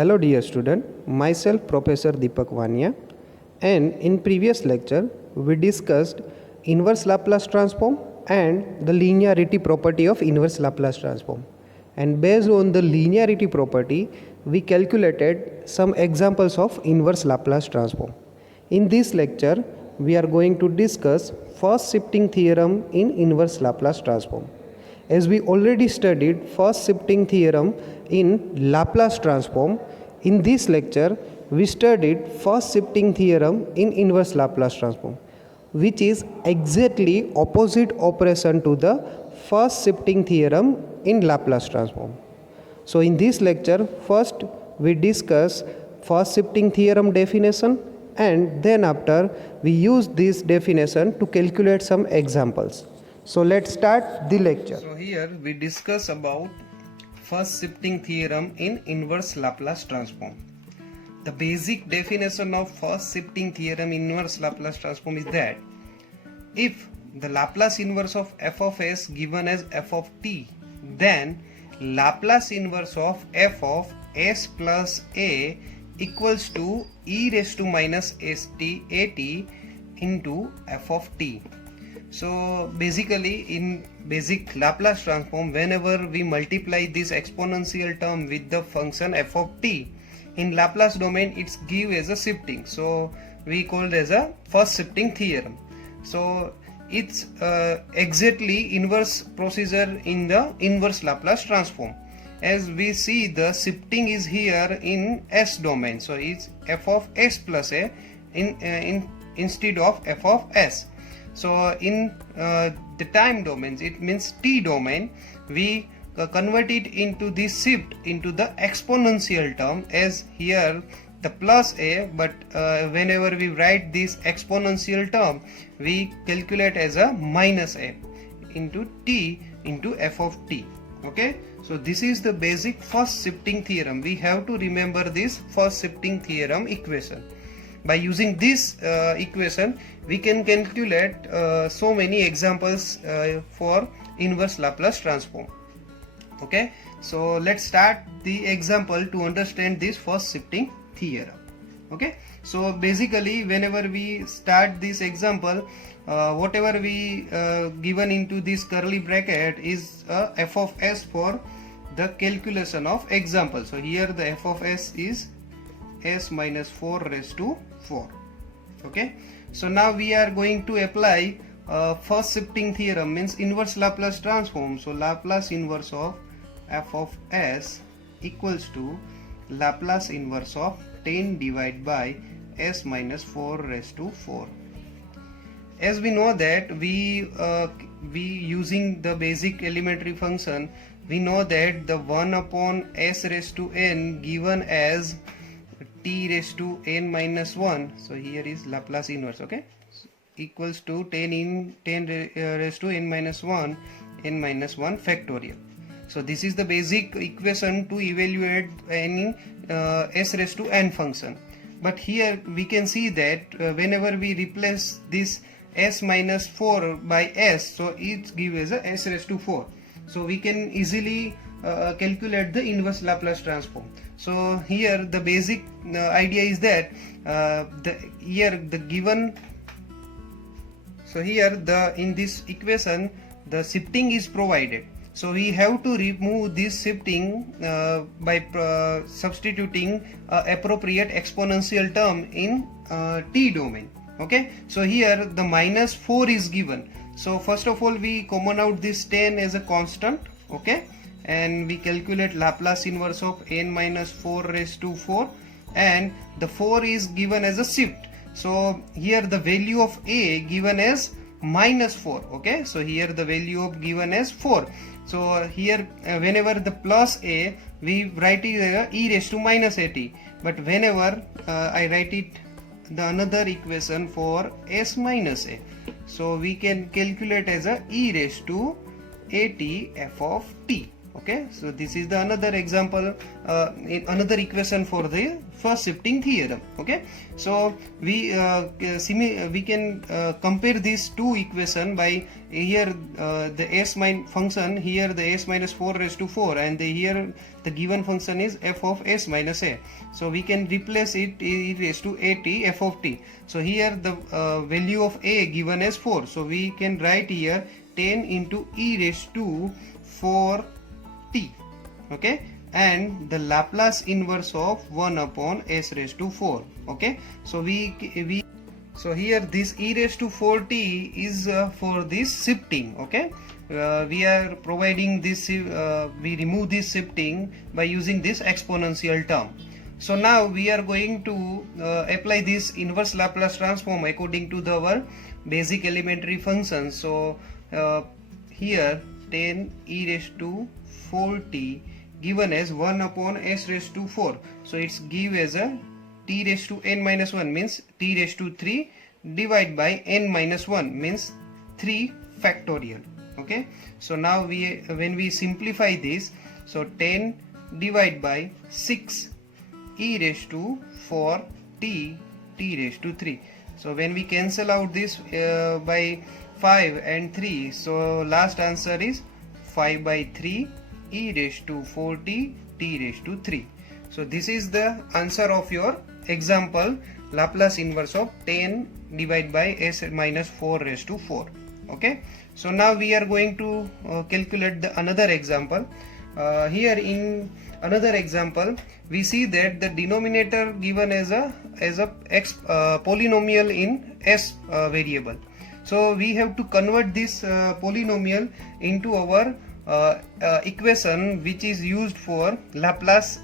Hello dear student, myself Professor Deepak Vania, and in previous lecture we discussed inverse Laplace transform and the linearity property of inverse Laplace transform, and based on the linearity property we calculated some examples of inverse Laplace transform. In this lecture we are going to discuss first shifting theorem in inverse Laplace transform. As we already studied first shifting theorem in Laplace transform, in this lecture we studied first shifting theorem in inverse Laplace transform, which is exactly opposite operation to the first shifting theorem in Laplace transform. So in this lecture first we discuss first shifting theorem definition, and then after we use this definition to calculate some examples. So let's start the lecture. So here we discuss about first shifting theorem in inverse Laplace transform. The basic definition of first shifting theorem in inverse Laplace transform is that if the Laplace inverse of f of s given as f of t, then Laplace inverse of f of s plus a equals to e raised to minus st at into f of t. So basically in basic Laplace transform, whenever we multiply this exponential term with the function f of t, in Laplace domain it's give as a shifting, so we call it as a first shifting theorem. So it's exactly inverse procedure in the inverse Laplace transform. As we see, the shifting is here in s domain, so it's f of s plus a instead of f of s. So in the time domains, it means t domain, we convert it into this shift into the exponential term, as here the plus a, but whenever we write this exponential term we calculate as a minus a into t into f of t. Okay, so this is the basic first shifting theorem. We have to remember this first shifting theorem equation. By using this equation we can calculate so many examples for inverse Laplace transform. Okay, so let's start the example to understand this first shifting theorem. Okay, so basically whenever we start this example, whatever we given into this curly bracket is f of s for the calculation of example. So here the f of s is s minus 4 raised to 4. Okay, so now we are going to apply first shifting theorem, means inverse Laplace transform. So Laplace inverse of f of s equals to Laplace inverse of 10 divided by s minus 4 raised to 4. As we know that we using the basic elementary function, we know that the 1 upon s raised to n given as t raised to n minus 1, so here is Laplace inverse, okay, equals to 10 raised to n minus 1 factorial. So this is the basic equation to evaluate any s raised to n function. But here we can see that whenever we replace this s minus 4 by s, so it gives a s raised to 4. So we can easily calculate the inverse Laplace transform. So here the basic idea is that in this equation the shifting is provided. So we have to remove this shifting by substituting appropriate exponential term in t domain. Okay, so here the minus 4 is given. So first of all we common out this 10 as a constant. Okay, and we calculate Laplace inverse of n minus 4 raised to 4, and the 4 is given as a shift. So here the value of a given as minus 4. Okay, so here the value of given as 4. So here whenever the plus a, we write it as e raised to minus at, but whenever I write it the another equation for s minus a, so we can calculate as a e raised to at f of t. Okay, so this is the another example, another equation for the first shifting theorem. Okay, so we can compare these two equation by here the s function, here the s minus 4 raised to 4, and here the given function is f of s minus a. So we can replace it e raised to at f of t. So here the value of a given as 4. So we can write here 10 into e raised to 4 t. Okay, and the Laplace inverse of 1 upon s raised to 4. Okay, so so here this e raised to 4t is for this shifting. Okay, we are providing this, we remove this shifting by using this exponential term. So now we are going to apply this inverse Laplace transform according to our basic elementary functions. So here 10 e raised to 4t given as 1 upon s raised to 4. So it's give as a t raised to n minus 1, means t raised to 3 divided by n minus 1, means 3 factorial. Okay, so now when we simplify this, so 10 divided by 6 e raised to 4 t raised to 3. So when we cancel out this by 5 and 3, so last answer is 5 by 3 e raised to 4t raised to 3. So this is the answer of your example, Laplace inverse of 10 divided by s minus 4 raised to 4. Okay, so now we are going to calculate the another example. Here in another example we see that the denominator given as a polynomial in s variable. So we have to convert this polynomial into our equation which is used for Laplace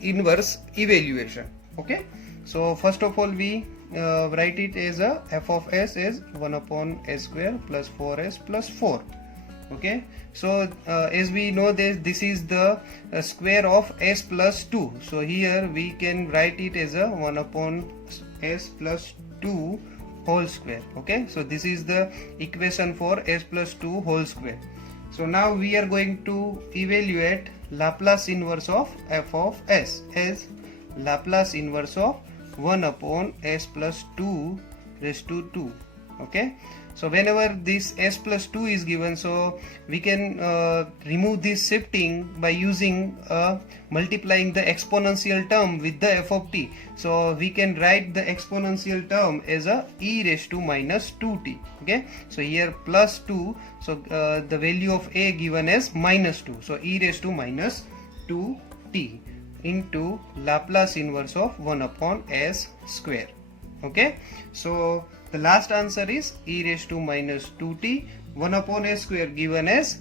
inverse evaluation. Okay, so first of all we write it as a f of s as 1 upon s square plus 4s plus 4. Okay, so as we know this is the square of s plus 2. So here we can write it as a 1 upon s plus 2 whole square. Okay, so this is the equation for s plus 2 whole square. So now we are going to evaluate Laplace inverse of f of s as Laplace inverse of 1 upon s plus 2 raised to 2. Okay, so whenever this s plus 2 is given, so we can remove this shifting by using multiplying the exponential term with the f of t. So we can write the exponential term as a e raised to minus 2t. Okay, so here plus 2, so the value of a given as minus 2, so e raised to minus 2t into Laplace inverse of 1 upon s square. Okay, so the last answer is e raised to minus 2t 1 upon s square given as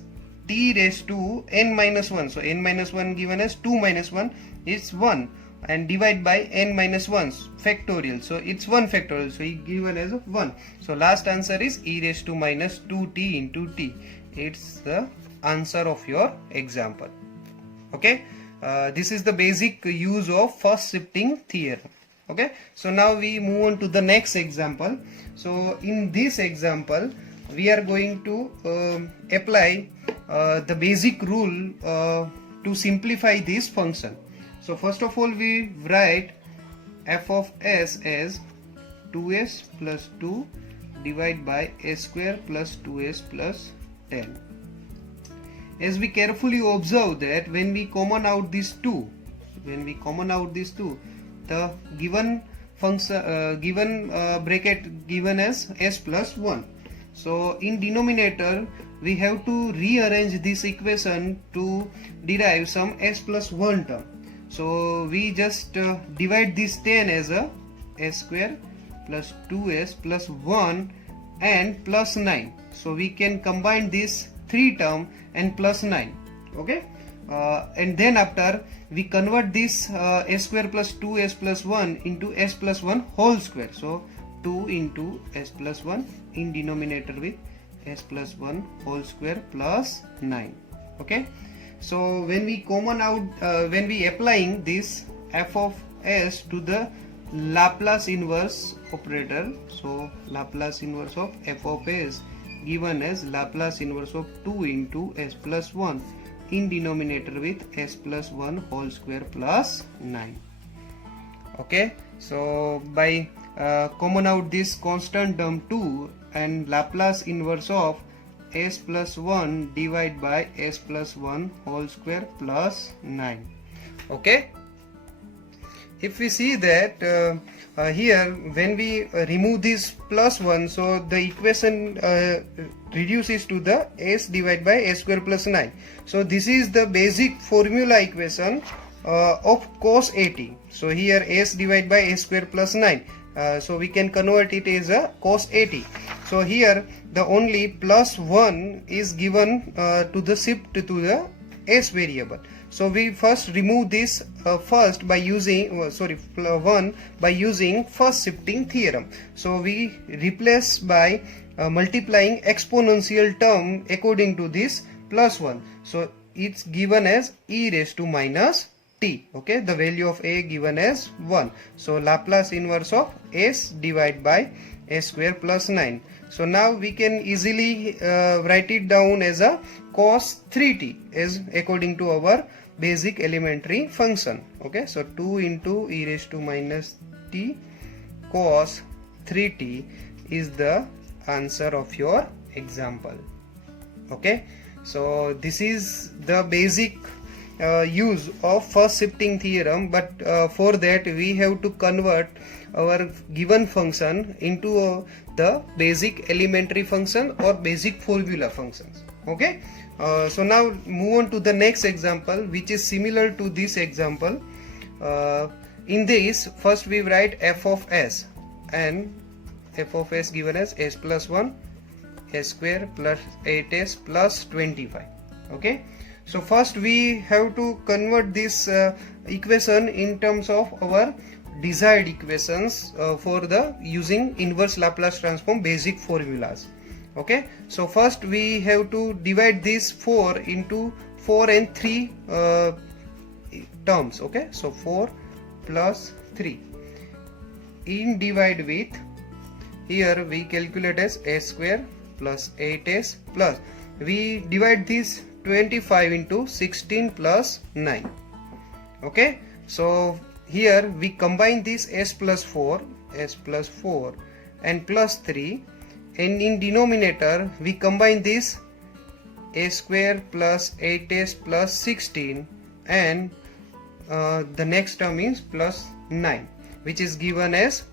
t raised to n minus 1. So n minus 1 given as 2 minus 1 is 1, and divide by n minus 1 factorial. So it's 1 factorial, so it given as 1. So last answer is e raised to minus 2t into t. It's the answer of your example. Okay, this is the basic use of first shifting theorem. Okay, so now we move on to the next example. So in this example we are going to apply the basic rule to simplify this function. So first of all we write f of s as 2s plus 2 divided by s square plus 2s plus 10. As we carefully observe that when we common out these two, the given function bracket given as s plus 1. So in denominator we have to rearrange this equation to derive some s plus 1 term. So we just divide this 10 as a s square plus 2s plus 1 and plus 9. So we can combine this 3 term and plus 9. Okay, and then after we convert this s square plus 2s plus 1 into s plus 1 whole square. So 2 into s plus 1 in denominator with s plus 1 whole square plus 9. Okay, so when we common out, when we applying this f of s to the Laplace inverse operator, so Laplace inverse of f of s given as Laplace inverse of 2 into s plus 1. in denominator with s plus 1 whole square plus 9. Okay, so by common out this constant term 2 and Laplace inverse of s plus 1 divided by s plus 1 whole square plus 9. Okay, if we see that here when we remove this plus 1, so the equation reduces to the s divided by s square plus 9. So this is the basic formula equation of cos 80. So here s divided by s square plus 9. So we can convert it as a cos 80. So here the only plus 1 is given to the shift to the s variable. So we first remove this first by using 1 by using first shifting theorem. So we replace by multiplying exponential term according to this plus 1. So it's given as e raised to minus t. Okay, the value of a given as 1. So Laplace inverse of s divided by s square plus 9. So now we can easily write it down as a cos 3t as according to our basic elementary function. Okay, so 2 into e raised to minus t cos 3t is the answer of your example. Okay, so this is the basic use of first shifting theorem, but for that we have to convert our given function into the basic elementary function or basic formula functions. Okay, so now move on to the next example, which is similar to this example. In this, first we write f of s, and f of s given as s plus 1 s square plus 8s plus 25. Okay, so first we have to convert this equation in terms of our desired equations for the using inverse Laplace transform basic formulas. Okay, so first we have to divide this 4 into 4 and 3 terms. Okay, so 4 plus 3 in divide with, here we calculate as s square plus 8s plus, we divide this 25 into 16 plus 9. Okay, so here we combine this s plus 4 and plus 3, and in denominator we combine this s square plus 8s plus 16 and the next term is plus 9, which is given as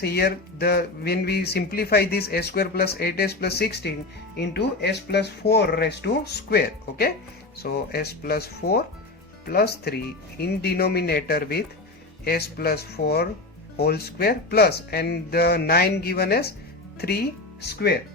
here the when we simplify this s square plus 8s plus 16 into s plus 4 raised to square. Okay, so s plus 4 plus 3 in denominator with s plus 4 whole square plus, and the 9 given as 3 square.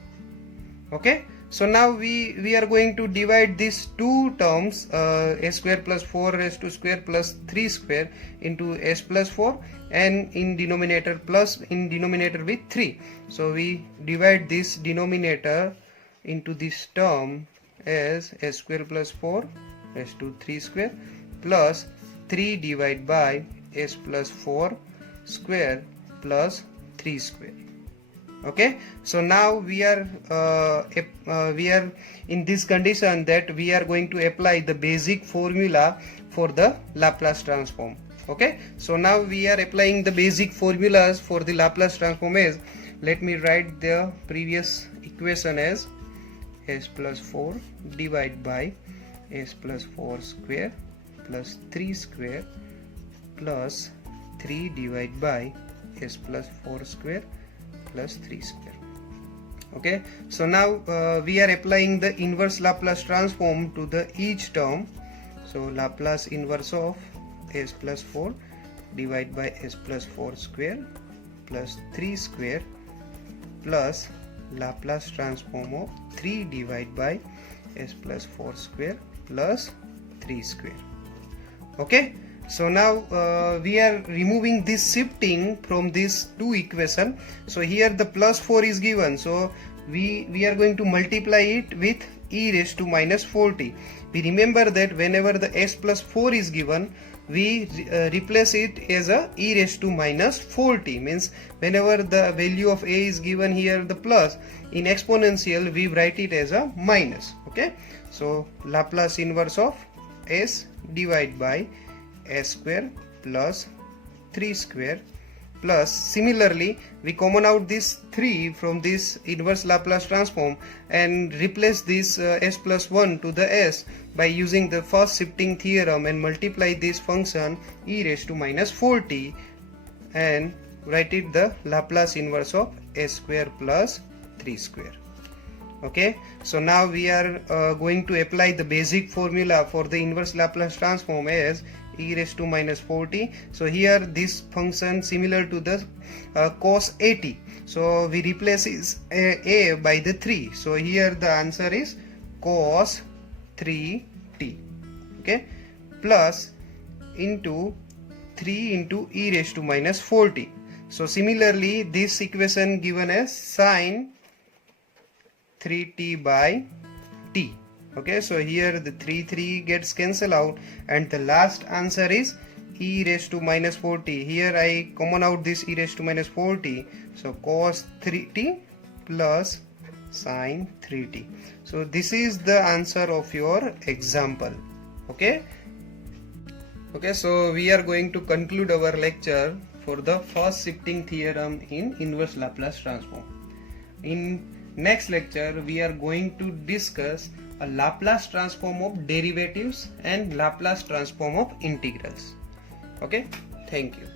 Okay, so now we are going to divide these two terms s square plus 4 raised to square plus 3 square into s plus 4 and in denominator plus in denominator with 3. So we divide this denominator into this term as s square plus 4 raised to 3 square plus 3 divided by s plus 4 square plus 3 square. Okay, so now we are in this condition that we are going to apply the basic formula for the Laplace transform. Okay, so now we are applying the basic formulas for the Laplace transform as, let me write the previous equation as s plus 4 divided by s plus 4 square plus 3 square plus 3 divided by s plus 4 square plus 3 square. Okay, so now we are applying the inverse Laplace transform to the each term. So Laplace inverse of s plus 4 divided by s plus 4 square plus 3 square plus Laplace transform of 3 divided by s plus 4 square plus 3 square. Okay, so now we are removing this shifting from these two equation. So here the plus 4 is given, so we are going to multiply it with e raised to minus 4t. We remember that whenever the s plus 4 is given, we replace it as a e raised to minus 4t, means whenever the value of a is given here the plus, in exponential we write it as a minus. Okay, so Laplace inverse of s divided by s square plus 3 square, plus similarly we common out this 3 from this inverse Laplace transform and replace this s plus 1 to the s by using the first shifting theorem and multiply this function e raised to minus 4t and write it the Laplace inverse of s square plus 3 square. Okay, so now we are going to apply the basic formula for the inverse Laplace transform as e raised to minus 4t. So here this function similar to the cos at, so we replace a by the 3, so here the answer is cos 3t. Okay, plus into 3 into e raised to minus 4t. So similarly this equation given as sin 3t by t. Okay, so here the 3 gets cancelled out and the last answer is e raised to minus 4t. Here I common out this e raised to minus 4t, so cos 3t plus sin 3t. So this is the answer of your example. Okay, so we are going to conclude our lecture for the first shifting theorem in inverse Laplace transform. In next lecture we are going to discuss a Laplace transform of derivatives and Laplace transform of integrals. Okay, thank you.